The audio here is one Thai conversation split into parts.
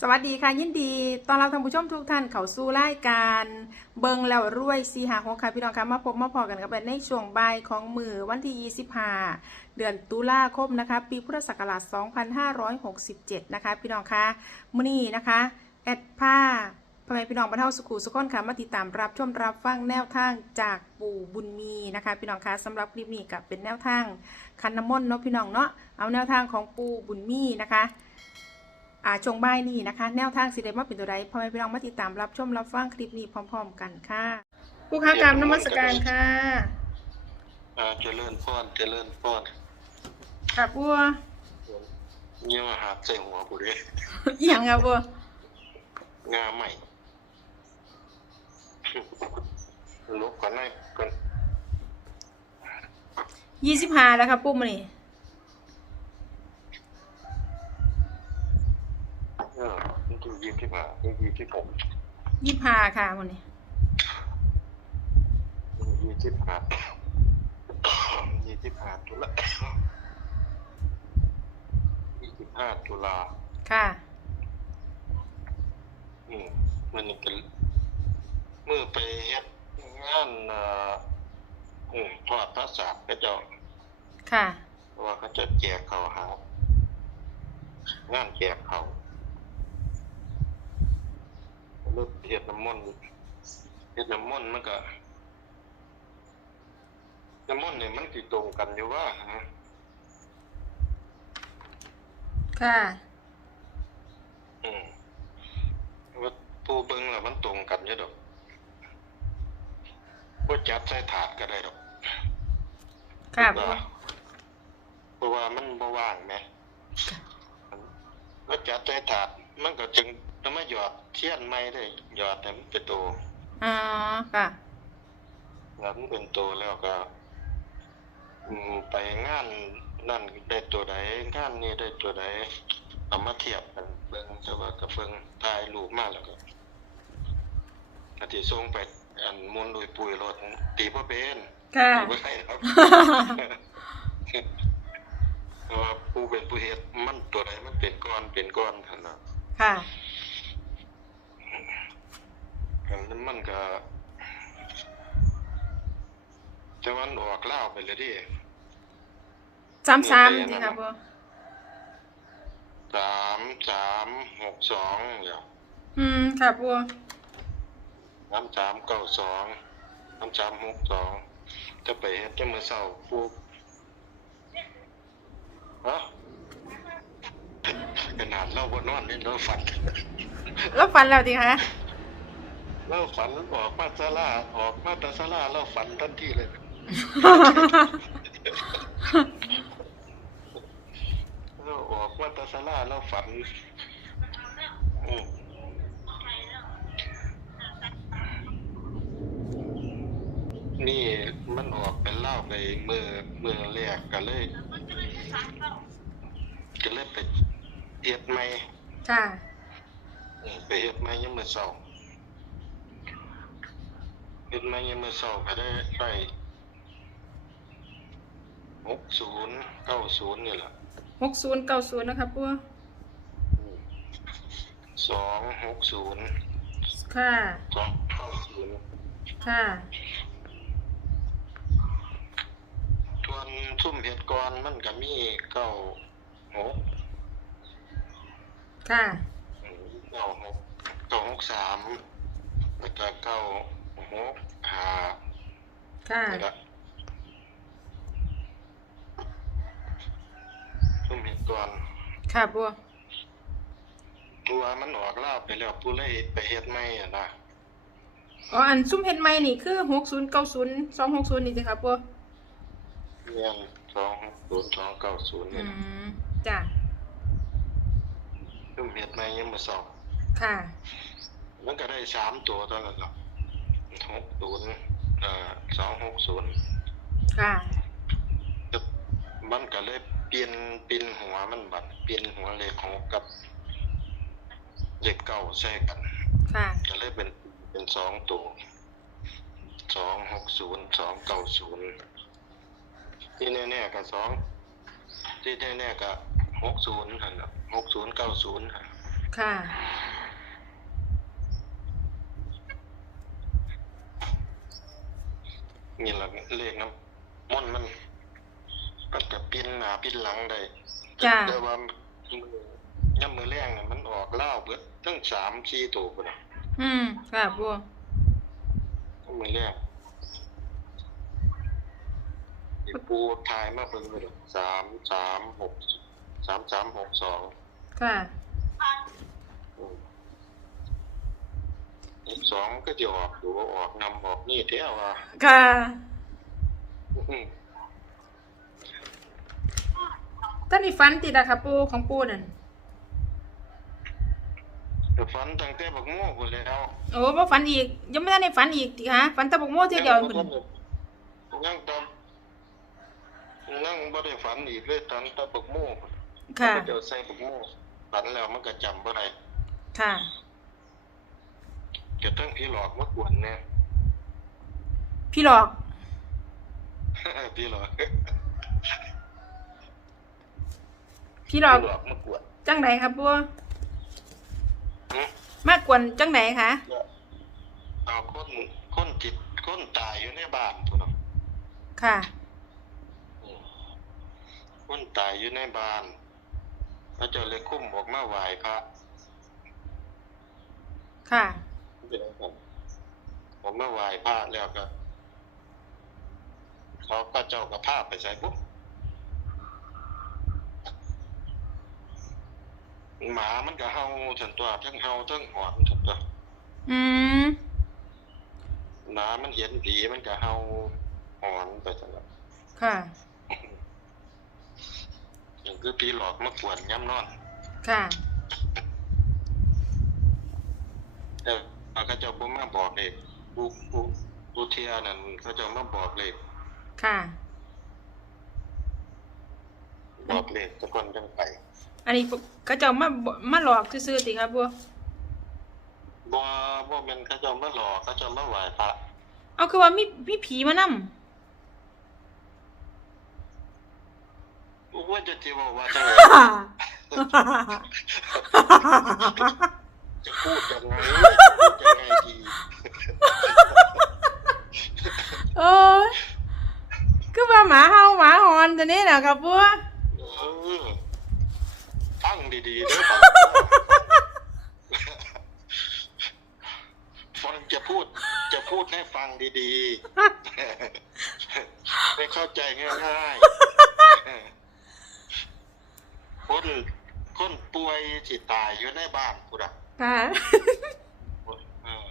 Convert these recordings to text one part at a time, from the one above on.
สวัสดีค่ะยินดีตอนรับท่านผู้ชมทุกท่านเขาสู่รายการเบิงแล้วรวยสีหาของค่ะพี่น้องคะมาพบมาพอกันกับในช่วงบ่ายของมือวันที่25เดือนตุลาคมนะคะ ปีพุทธศักราช2567 นะคะ พี่น้องคะมื้อนี้นะคะ แอดผ้าพ่อแม่พี่น้องบรรเทาสุขุสุขนค่ะมาติดตามรับชมรับฟังแนวทางจากปู่บุญมีนะคะ พี่น้องคะสำหรับคลิปนี้ก็เป็นแนวทางคันน้ำมนต์เนาะพี่น้องเนาะเอาแนวทางของปู่บุญมีนะคะ อ่าชงบ่ายนี้นะคะ แนวทางสิเดมาเป็นตัวใดพ่อแม่พี่น้องมาติดตามรับชมรับฟังคลิปนี้พร้อม ๆ กันค่ะผู้ค้ากรรมนมัสการค่ะอ่าเจริญพรเจริญพรค่ะปัวเนี่ยมาหาใส่หัวกูเลยอหย่างค่ะปัวงาใหม่ลุกก่อนหน่อยก่อนยี่สิบห้าแล้วค่ะปุ้มอนี่ อนี่คือยี่สิบห้านี่ยี่สิบหกยี่สิบห้าค่ะมันนี่ยี่สิบห้ายี่สิบห้าตุลายี่สิบห้าตุลาค่ะอืมมันนี่กันเมื่อไปเฮ็ดงานเอ่ออืมทอดพระสาพระเจ้าค่ะเพราะว่าเขาจะแจกเขาวหางานแจกเขา เลือกเฮ็ดน้ำมนต์เฮ็ดน้ำมนต์มันก็น้ำมนต์เนี่ยมันติตรงกันอยู่ว่าฮะค่ะ อืมว่าผู้เบิ่งแล้วมันตรงกันอยู่ดอกบ่จัดใส่ถาดก็ได้ดอกค่ะปัวเพราะว่ามันบ่ว่างแหมแล้วจัดใส่ถาดมันก็จึง ต้องมาหยอดเทียนใหม่ได้หยอดให้มันเป็นตัวอ๋อค่ะแล้วมันเป็นตัวแล้วก็อืมไปงานนั่นได้ตัวใดงานนี้ได้ตัวใดเอามาเทียบกันเบิ่งแต่ว่าก็เบิ่งถ่ายรูปมาแล้วก็อาทิส่งไปอันมูลลุยปุยรถตีบ่เป็นค่ะตีบ่ได้ครับเพราะว่าผู้เป็นผู้เฮ็ดมันตัวใดมันเป็นก้อนเป็นก้อนหั่นน่ะค่ะ อันนั้นมันก็จะวันออกล่าวไปเลยดิสามสามสิค่ะปัวสามสามหกสองเดี๋ยวอืมค่ะปัวสามสามเก้าสองสามสามหกสองจะไปเฮ็ดจะมือเศร้าปุ๊บฮะขนาดเราบนนอนนี่เราฝัน แล้วฟันแล้วดีคะ เราฝันออกมาซาลาออกมาตาซาลาเราฝันทันทีเลยเราออกมาตาซาลาเราฝันอืมนี่มันออกเป็นเล่าไปมือมือแรกก็เลย ก็เลยไปเฮ็ดใหม่ค่ะอืมไปเฮ็ดใหม่ยังมือเศร้าเฮ็ดใหม่ยังมือเศร้าก็ได้ได้หกศูนย์เก้าศูนย์นี่แหละหกศูนย์เก้าศูนย์นะคะปัวสองหกศูนย์ค่ะ สองเก้าศูนย์ค่ะส่วนทุ่มเห็ดก่อนมันก็มีเก้าหกค่ะอืมเก้าหกเก้าหกสามแล้วก็เก้า หกห้าค่ะนี่ละทุ่มเห็ดก่อนค่ะปัวตัวมันออกล่าวไปแล้วผู้เลยไปเฮ็ดไม่อะนะอ๋อ อันซุ่มเห็ดใหม่นี่คือหกศูนย์เก้าศูนย์สองหกศูนย์นี่สิค่ะปัวเรียนสองศูนย์สองเก้าศูนย์อืนี่นะมจ้ะทุ่มเห็ดไม่ยังมาสอบค่ะ มันก็ได้สามตัวเท่านั้นหรอก หกศูนย์เอ่อสองหกศูนย์ค่ะ มันก็เลยเปลี่ยนเปลี่ยนหัวมันบัดเปลี่ยนหัวเลขหกกับเลขเก้าใส่กันค่ะ ก็เลยเป็นเป็นสองตัวสองหกศูนย์สองเก้าศูนย์ที่แน่ๆก็สองที่แน่ๆก็หกศูนย์หันหกศูนย์เก้าศูนย์ค่ะ นี่แหละเลขน้ำมันมันมันจะปิ้นหน้าปิ้นหลังได้จ้ะแต่ว่าย่ำมือแรงเนี่ยมันออกเล่าวเบิดตั้งสามสี่ตัวพุ่นน่ะอืมค่ะปูย่ำมือแรงนี่ปูทายมาเบิ่งเลยสามสามหกสามสามหกสองค่ะ อีกสองก็จะออกดูว่าออกนำออกนี่เท่าว่าค่ะอื้อท่านนี่ฟันติดอะค่ะปูของปูนั่นแต่ฝันตั้งแต่บักโม่พุ่นแล้วโอ้บ่ฟันอีก ยังไม่ได้ในฝันอีกติคะฝันแตะบกโม่เที่ยวเดียวพุ่นยังตอนยังบ่ได้ฝันอีกเลยตอนแตะบักโม่พุ่นค่ะ เดี๋ยวใส่บักโม่ฝันแล้วมันก็จำบ่ได้ค่ะ จะตั้งพี่หลอกมากวนแน่พี่หลอก พี่หลอก พี่หลอกพี่หลอกมากวนจังไหนครับปูหึมากกวนจังไหนคะเอาคนคนจิตคนตายอยู่ในบ้านพุ่นน่ะค่ะคนตายอยู่ในบ้านพระเจ้าเลยคุ้มออกมาไหว้พระค่ะ เป็นไงครับผมมาไหว้พระแล้วก็เขาก็เจ้ากับภาพไปใส่ปุ๊บหมามันก็เฮาฉันตัวทั้งเฮาทั้งหอนฉันตัวอืมหมามันเห็นผีมันก็เฮาหอนไปซั่นล่ะค่ะอย่างคือผีหลอกมากวนย้ำนอน ค่ะเออ เขาเจ้าบ่มาบอกเลยผู้ผู้ผู้เทียนั่นเขาเจ้ามาบอกเลยค่ะ บอกเลยตะกอนจังไปอันนี้ก็จะมาบ่มาหลอกซื่อๆติครับปูบ่บ่แม่นเขาเจ้ามาหลอกเขาเจ้ามาไหว้พระเอาคือว่ามีมีผีมานำว่าจะที่ว่าว่าจังไง จะพูดยังไงพูดยังไงดีโอ้ยคือว่าหมาเฮาหมาหอนตัวนี้น่ะครับปูเออฟังดีๆเด้อฟังฟังจะพูดจะพูดให้ฟังดีๆให้เข้าใจง่ายๆคนคนป่วยสิตายอยู่ในบ้านพุดอะ ค่ะ เออ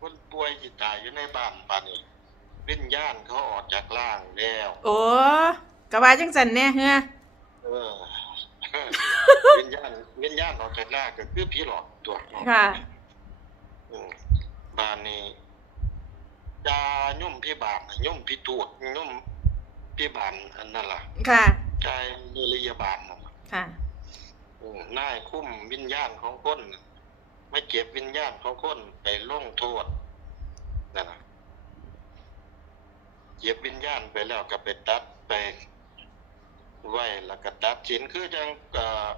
คนป่วยสิตายอยู่ในบ้านป่านนี้วิญญาณเขาออกจากร่างแล้ว โอ้กะว่าจังซั่นแน่เฮือเออ วิญญาณวิญญาณออกจากร่างก็คือผีหลอกตัวค่ะ อืมบ้านนี้จาย่อมพี่บาทย่อมพี่ตวดย่อมพี่บานอันนั่นล่ะค่ะ ใจนิรยาบาลนั่นล่ะค่ะ อืมนายคุ้มวิญญาณของคน ไม่เก็บวิญญาณของคนไปลงโทษนั่นน่ะเก็บวิญญาณไปแล้วก็ไปตัดไปไว้แล้วก็ตัดสินคือจังเอ่อ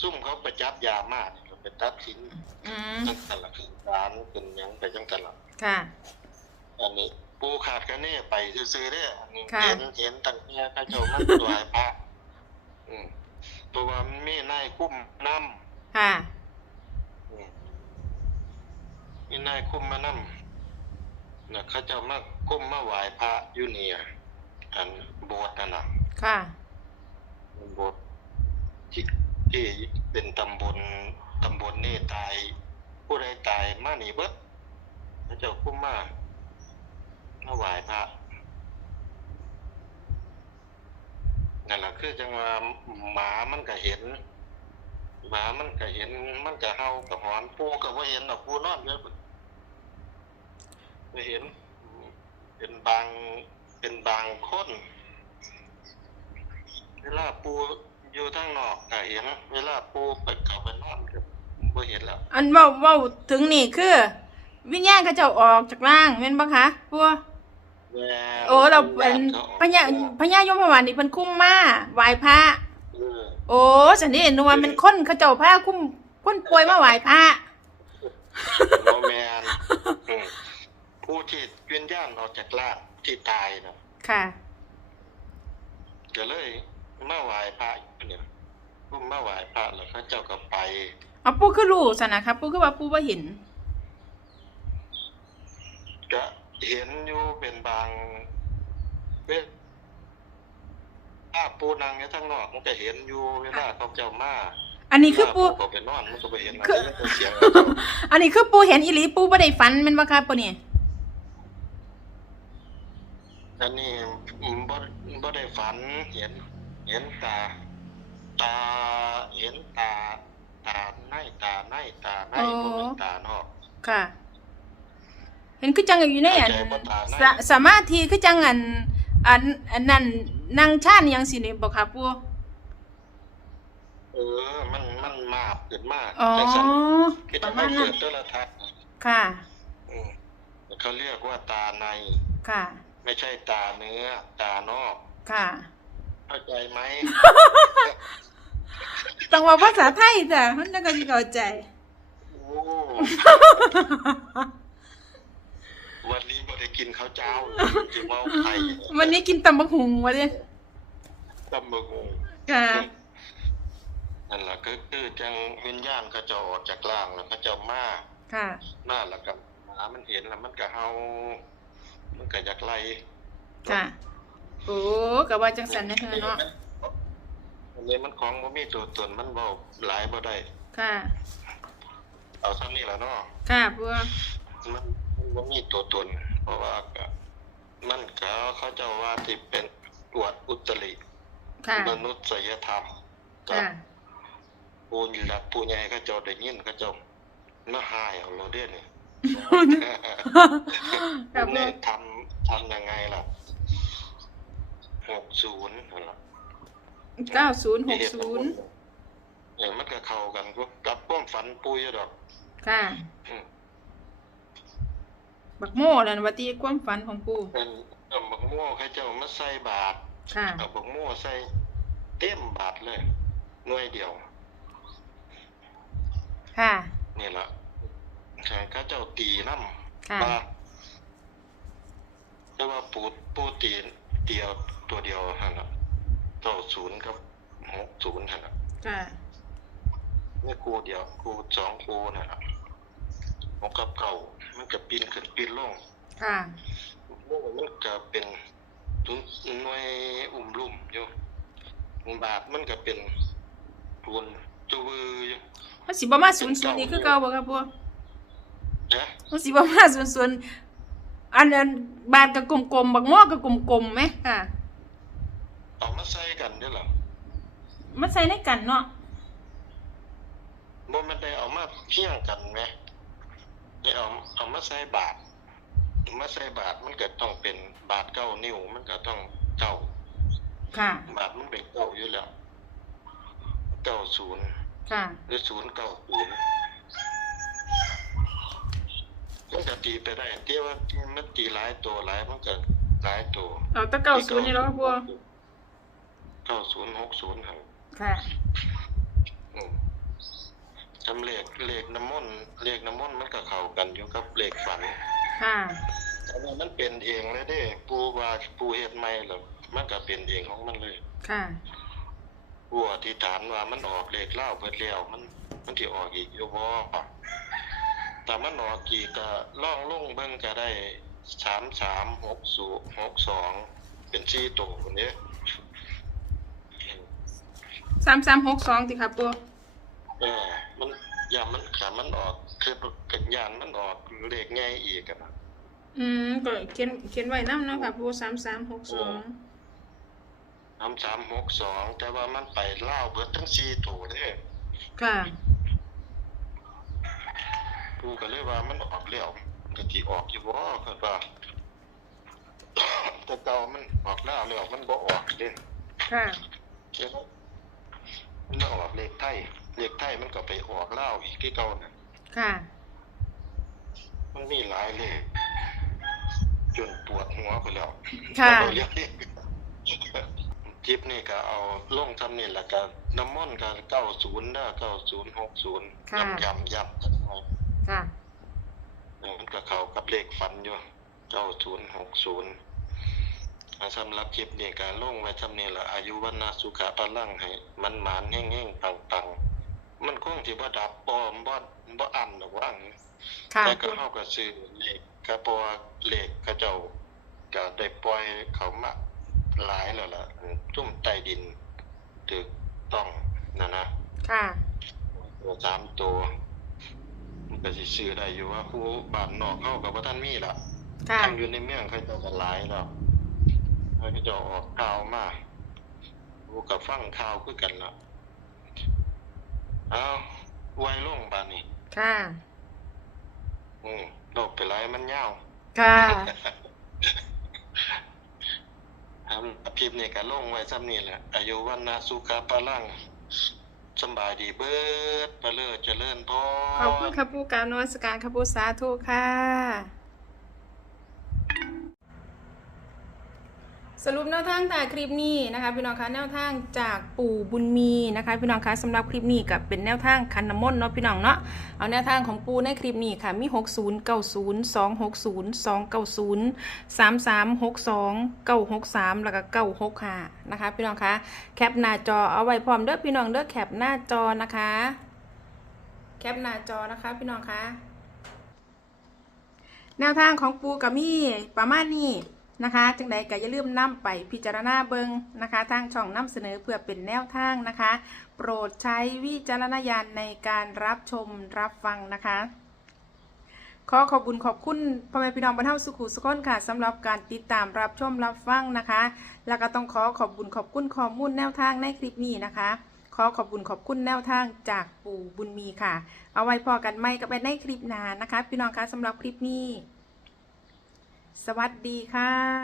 ซุ่มเขาไปจับยามากก็ไปตัดสินอืมจังแต่ละคือร้านเป็นหยังไปจังแต่ละค่ะ อันนี้ปูขาดคะเน่ไปซื้อๆเด้ออันนี้ค่ะเห็นเห็นตั้งแต่ข้าเจ้ามันตัวให้พระอืมเพราะว่ามันมีนายคุ้มนำค่ะ อืมมีนายคุ้มมานำน่ะเขาเจ้ามาคุ้มมาไหว้พระอยู่นี่อะอันโบสถ์นั่นน่ะค่ะโบสถ์ที่ที่เป็นตำบลตำบลนี่ตาย ผู้ใดตายมานี่เบิดพระเจ้าคุ้มมามาไหว้พระนั่นแหละคือจังว่าหมามันก็เห็นหมามันก็เห็น มันก็เห่ากับหอนปูก็บ่เห็นดอกปูนอนเล ยบ่เห็น เป็นบางเป็นบางคน เวลาปูอยู่ทางนอกก็เห็น เวลาปูไปเข้าไปนอนก็บ่เห็นแล้ว อันเว้าเว้าถึงนี่คือ วิญญาณเขาเจ้าออกจากร่างแม่นบ่คะปูแม่โอ้เราเป็นขพญาพญายมพวานนี่เพิ่นคุ้มมาไหว้พระเออโอ้สันนี่นึกว่าเป็นคนเขาเจ้าพาคุ้มคนป่วยมาไหว้พระโมแมนอืม ผู้ที่วิญญาณออกจากร่างที่ตายนะค่ะก็เลยมาไหว้พระเนี่ยผู้มาไหว้พระแล้วเขาเจ้าก็ไปเอาปูคือรู้สนะครับปูคือว่าปูว่าเห็น ก็เห็นอยู่เป็นบางเวลถ้าปูนางในทั้งนอกมันก็เห็นอยู่เวลาเขาเจ้ามาอันนี้คือปูเวลาเขาไปนอนมันก็ไปเห็นคือมันก็เสียงเขาเจ้าอันนี้คือปูเห็นอีหลีปูบ่ได้ฝันแม่นบ่ครับปูนี่ อันนี้บ่บ่ได้ฝันเห็น เห็นตา ตาเห็นตา ตาในตาในตาในบ่เป็นตานอกค่ะ เห็นคือจังอยู่ในอันเข้าใจบ่ตาในสะสามารถที่คือจังอันอันอันนั้นนางชาติยังสินี่บ่ครับปูเออ มัน มันมาบขึ้นมาอ๋อจังซั่นคือปจะระมามาณเกินั้นดโทรทัศน์ค่ะอืมเขาเรียกว่าตาใน ค่ะ ไม่ใช่ตาเนื้อ ตานอก ค่ะเข้าใจไหม ต้องว่าภาษาไทยจ้ะมันจะก็สิเข้าใจ โอ้ วันนี้บ่ได้กินข้าวเจ้าจิเมาไข่วันนี้กินตำบักหุงวะเด้ตำบักหุ่งค่ะ นั่นแหละก็คือจังวิญญาณเขาจะออกจากร่างแล้วเขาจะมาค่ะ มาแล้วก็หมามันเห็นแล้วมันก็เฮา มันก็อยากไล่ค่ะโอ้ก็ว่าจังสันนะเนาะอันนี้มันของบ่มีตัวตนมันเว้าหลายบ่ได้ค่ะ เอาเท่านี้ล่ะเนาะค่ะปูมันมันบ่มีตัวตน เพราะว่าก็มันก็เขาเจ้าว่าที่เป็นอวดอุตริค่ะมนุษยธรรมก็ค่ะปูนหลักปูใหญ่เขาเจ้าได้ยินเขาเจ้ามาหายเอาเราเด้นี่ ค่ะปูนี่ทำทำยังไงล่ะหกศูนย์นั่นล่ะเก้าศูนย์หกศูนย์อย่างมันก็เข้ากันก็กับป้อมฝันปุยอยู่ดอก ค่ะอืมบักโม่นั่นว่าตีความฝันของปูเป็นเอาบักม่วงเขาเจ้ามาใส่บาทค่ะเอาบักม่วงใส่เต็มบาทเลยหน่วยเดียว ค่ะ นี่ล่ะ ให้เขาเจ้าตีน้ำค่ะ ว่าแต่ว่าปูปูตีเดียวตัวเดียวหั่นล่ะเก้าศูนย์กับหกศูนย์หั่นล่ะค่ะ นี่ครูเดียวครูสองครูนั่นล่ะหกกับเก่ามันก็ปีนขึ้นปีนลงค่ะมันก็เป็นตุนหน่วยอุ้มลุ่มอยู่บาทมันก็เป็นปูนตัววืออยู่ มันสิบ่มาศูนย์ศูนย์นี่คือเก่าบ่ครับปูนะ มันสิบ่มาศูนย์ศูนย์อันนั้นบาทก็กลมๆบักโม่ก็กลมๆไหมค่ะ เอามาใส่กันเด้อล่ะมันใส่ในกันเนาะบ่แมันได้เอามาเพียงกันไหมได้เอาเอามาใส่บาทเอามาใส่บาทมันก็ต้องเป็นบาทเก้านิ้วมันก็ต้องเก้าค่ะ บาทมันเป็นเก้าอยู่แล้วเก้าศูนย์ค่ะหรือศูนย์เก้าศูนย์ มันก็ตีไปได้ที่ว่ามันตีหลายตัวหลายมันก็หลายตัวเอาแตะเก้าศูนย์นี่แล้วครับปูเก้าศูนย์หกศูนย์ครับค่ะอืมจำเลขเลขน้ำมนต์เลขน้ำมนต์มันก็เข้ากันอยู่กับเลขฝันค่ะอันนี้มันเป็นเองเลยเด้ ปูว่าปูเฮ็ดใหม่แล้วมันก็เป็นเองของมันเลย ค่ะปูอธิษฐานว่ามันออกเลขเล่าเบิดแล้วมันมันสิออกอีกอยู่บ่ แต่มันออกอีกก็ล่องลงเบิ่งก็ได้สามสามหกศูนย์หกสองเป็นสี่ตัวคนนี้สามสามหกสองติครับปูเออมันอย่ามันขามันออกคือกันยานมันออกเลขง่ายอีกอะนะอืมก็เขียนเขียนไว้น้ำเนาะค่ะปูสามสามหกสองสามสามหกสองแต่ว่ามันไปเล่าวเบิดทั้งสี่ตัวเด้ค่ะ กูก็เลยว่ามันออกแล้วก็ที่ออกอยู่บ่เพิ่นว่าแต่เก่ามันออกแล้วแล้วมันบ่ออกเด้ค่ะเดี๋ยวมันบ่ออกเลขไทยเลขไทยมันก็ไปออกลาวอีกที่เก่าน่ะค่ะ มันมีหลายเลขจนปวดหัวไปแล้วค่ะเอาเรียกเลขคลิปนี้ก็เอาลงทำนี่แล้วก็น้ำมนต์ก็เก้าศูนย์เด้อเก้าศูนย์หกศูนย์ค่ะย้ำย้ำย้ำกันหน่อย ค่ะ มันก็เข้ากับเลขฟันอยู่เก้าศูนย์หกศูนย์สำหรับคลิปนี้การลงไว้ทำนี่ละอายุวันนาสุขะพลังให้ มันหมานแห้งๆปังๆ มันคงที่บ่ดับบ่บ่บ่อันหรอกว่าอันค่ะแต่ก็เฮาก็ซื้อเลขก็เพราะว่าเลขเขาเจ้าก็ได้ปล่อยเขามาหลายแล้วล่ะจุ่มใต้ดินถูกต้องนั่นนะค่ะตัวสามตัวมัน ก็สิซื้อได้อยู่ว่าผู้บ้านนอกเฮาก็บ่ทันมีล่ะค่ะทางอยู่ในเมืองเขาเจ้าก็หลายแล้วเขาเจ้าออกข่าวมาผู้ก็ฟังข่าวคือกันล่ะเอาไว้ลงบาดนี้ค่ะ อืมโลกไปหลายมันยาวค่ะครับคลิปนี้ก็ลงไว้ซ้ำนี่แหละอายุวันนะสุขะพลัง สบายดีเบิดไปเลิศเจริญพรขอบคุณครับผู้การนวัสการครับผู้สาธุค่ะ สรุปแนวทางจากคลิปนี้นะคะพี่น้องคะแนวทางจากปู่บุญมีนะคะพี่น้องคะสำหรับคลิปนี้กับเป็นแนวทางคันน้ำมนต์เนาะพี่น้องเนาะเอาแนวทางของปู่ในคลิปนี้ค่ะมี 60 90 260 290 3362 963 แล้วก็965นะคะพี่น้องคะแคปหน้าจอเอาไว้พร้อมเด้อพี่น้องเด้อแคปหน้าจอนะคะ แคปหน้าจอนะคะพี่น้องคะแนวทางของปูกับมี่ประมาณนี้ นะคะจังใดก็อย่าลืมนำไปพิจารณาเบิงนะคะ ทางช่องนำเสนอเพื่อเป็นแนวทางนะคะ โปรดใช้วิจารณญาณในการรับชมรับฟังนะคะ ขอขอบคุญขอบคุณพ่อแม่พี่น้องบรรเทาสุขุสุขนค่ะสำหรับการติดตามรับชมรับฟังนะคะ แล้วก็ต้องขอขอบคุญขอบคุณข้อมูลแนวทางในคลิปนี้นะคะ ขอขอบคุญขอบคุณแนวทางจากปู่บุญมีค่ะ เอาไว้พอกันไม่ก็ไปในคลิปหน้านะคะ พี่น้องคะสำหรับคลิปนี้ สวัสดีค่ะ